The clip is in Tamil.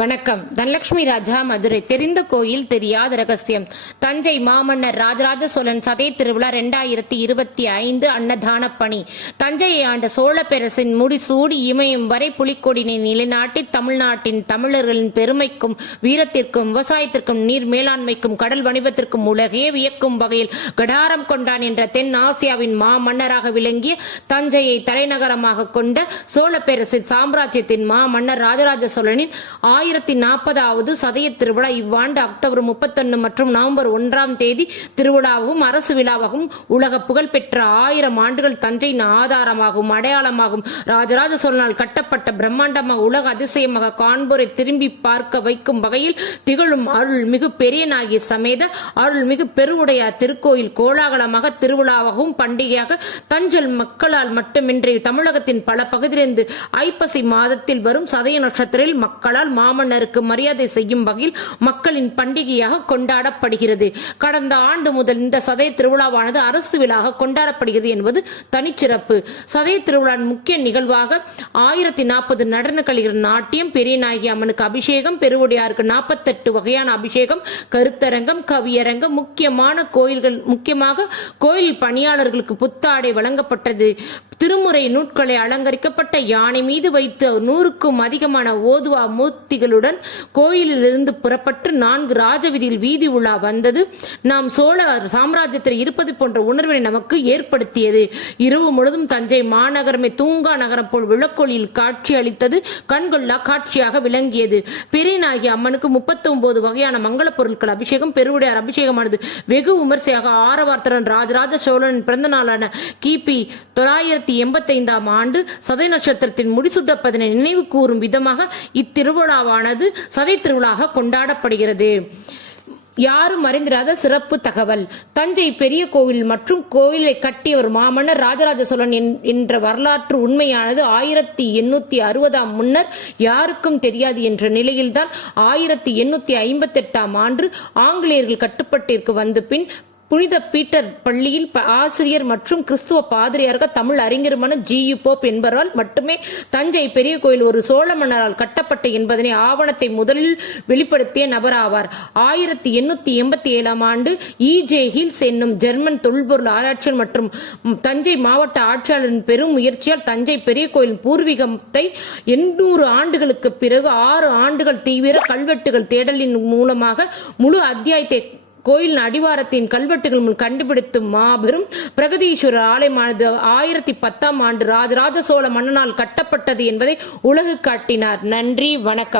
வணக்கம். தனலட்சுமி ராஜா, மதுரை. தெரிந்த கோயில் தெரியாத ரகசியம். தஞ்சை மாமன்னர் ராஜராஜ சோழன் சதய திருவிழா 2025 அன்னதான பணி. தஞ்சையை ஆண்ட சோழ பேரரசின் முடிசூடி இமயம் வரை புலிக்கொடினை நிலைநாட்டி தமிழ்நாட்டின் தமிழர்களின் பெருமைக்கும் வீரத்திற்கும் விவசாயத்திற்கும் நீர் மேலாண்மைக்கும் கடல் வணிகத்திற்கும் உலகே வியக்கும் வகையில் கடாரம் கொண்டான் என்ற தென் ஆசியாவின் மாமன்னராக விளங்கிய தஞ்சையை தலைநகரமாக கொண்ட சோழ பேரரசின் சாம்ராஜ்யத்தின் மாமன்னர் ராஜராஜ சோழனின் 1040வது சதய திருவிழா இவ்வாண்டு அக்டோபர் 31 மற்றும் நவம்பர் 1ஆம் தேதி திருவிழாவும் அரசு விழாவாகவும் உலக புகழ்பெற்ற 1000 ஆண்டுகள் தஞ்சையின் ஆதாரமாகவும் அடையாளமாகும் ராஜராஜ சோழனால் கட்டப்பட்ட பிரம்மாண்டமாக உலக அதிசயமாக காண்போரை திரும்பி பார்க்க வைக்கும் வகையில் திகழும் அருள்மிகு பெரியநாயகி சமேத அருள்மிகு பெருவுடையார் திருக்கோயில் கோலாகலமாக திருவிழாவாகவும் பண்டிகையாக தஞ்சல் மக்களால் மட்டுமின்றி தமிழகத்தின் பல பகுதியிலிருந்து ஐப்பசி மாதத்தில் வரும் சதய நட்சத்திரத்தில் மக்களால் மாமன்னருக்கு மரியாதை செய்யும் வகையில் மக்களின் பண்டிகையாக கொண்டாடப்படுகிறது. கடந்த ஆண்டு முதல் இந்த சதய திருவிழாவானது அரசு விழாவாக கொண்டாடப்படுகிறது என்பது தனிச்சிறப்பு. சதய திருவிழாவின் முக்கிய நிகழ்வாக 1040 நடன கலைஞர் நாட்டியம், பெரியநாயகி அம்மனுக்கு அபிஷேகம், பெருவுடையாருக்கு 48 வகையான அபிஷேகம், கருத்தரங்கம், கவியரங்கம், முக்கியமாக கோயில் பணியாளர்களுக்கு புத்தாடை வழங்கப்பட்டது. திருமுறை நூட்களை அலங்கரிக்கப்பட்ட யானை மீது வைத்து 100க்கும் அதிகமான ஓதுவா மூர்த்திகளுடன் கோயிலிலிருந்து புறப்பட்டு 4 ராஜவீதியில் வீதி உலா வந்தது நாம் சோழ சாம்ராஜ்யத்தில் இருப்பது போன்ற உணர்வினை நமக்கு ஏற்படுத்தியது. இரவு முழுதும் தஞ்சை மாநகரமே தூங்கா நகரம் போல் விளக்கொளியில் காட்சி அளித்தது கண்கொள்ளா காட்சியாக விளங்கியது. பெரியநாயகி அம்மனுக்கு 39 வகையான மங்கள பொருட்கள் அபிஷேகம், பெருவுடையார் அபிஷேகமானது வெகு விமர்சையாக ஆரவார்த்தரன் ராஜராஜ சோழனின் பிறந்த நாளான கிபி 985ஆம் ஆண்டு சதய நட்சத்திரத்தின் முடிசூட்டப்பதனை நினைவு கூறும் விதமாக இத்திருவிழாவானது சதய திருவிழாவாக கொண்டாடப்படுகிறது. யாரும் அறிந்திராத சிறப்பு தகவல். தஞ்சை பெரிய கோவில் மற்றும் கோயிலை கட்டியவர் மாமன்னர் ராஜராஜ சோழன் என்ற வரலாற்று உண்மையானது 1860ஆம் முன்னர் யாருக்கும் தெரியாது என்ற நிலையில்தான் 1858ஆம் ஆண்டு ஆங்கிலேயர்கள் கட்டுப்பாட்டிற்கு வந்த பின் புனித பீட்டர் பள்ளியில் ஆசிரியர் மற்றும் கிறிஸ்துவ பாதிரியார்கள் தமிழ் அறிஞருமான ஜி.யு. போப் என்பவரால் மட்டுமே தஞ்சை பெரிய கோயில் ஒரு சோழ மன்னரால் கட்டப்பட்ட என்பதனை ஆவணத்தை முதலில் வெளிப்படுத்திய நபராவார். 1887ஆம் ஆண்டு E.J. ஹில்ஸ் என்னும் ஜெர்மன் தொல்பொருள் ஆராய்ச்சியாளர் மற்றும் தஞ்சை மாவட்ட ஆட்சியாளரின் பெரும் முயற்சியால் தஞ்சை பெரிய கோயில் பூர்வீகத்தை 800 ஆண்டுகளுக்கு பிறகு 6 ஆண்டுகள் தீவிர கல்வெட்டுகள் தேடலின் மூலமாக முழு அத்தியாயத்தை கோயில் அடிவாரத்தின் கல்வெட்டுகள் முன் கண்டுபிடித்தும் மாபெரும் பிரகதீஸ்வரர் ஆலயமானது 1010ஆம் ஆண்டு ராஜராஜ சோழ மன்னனால் கட்டப்பட்டது என்பதை உலகு காட்டினார். நன்றி, வணக்கம்.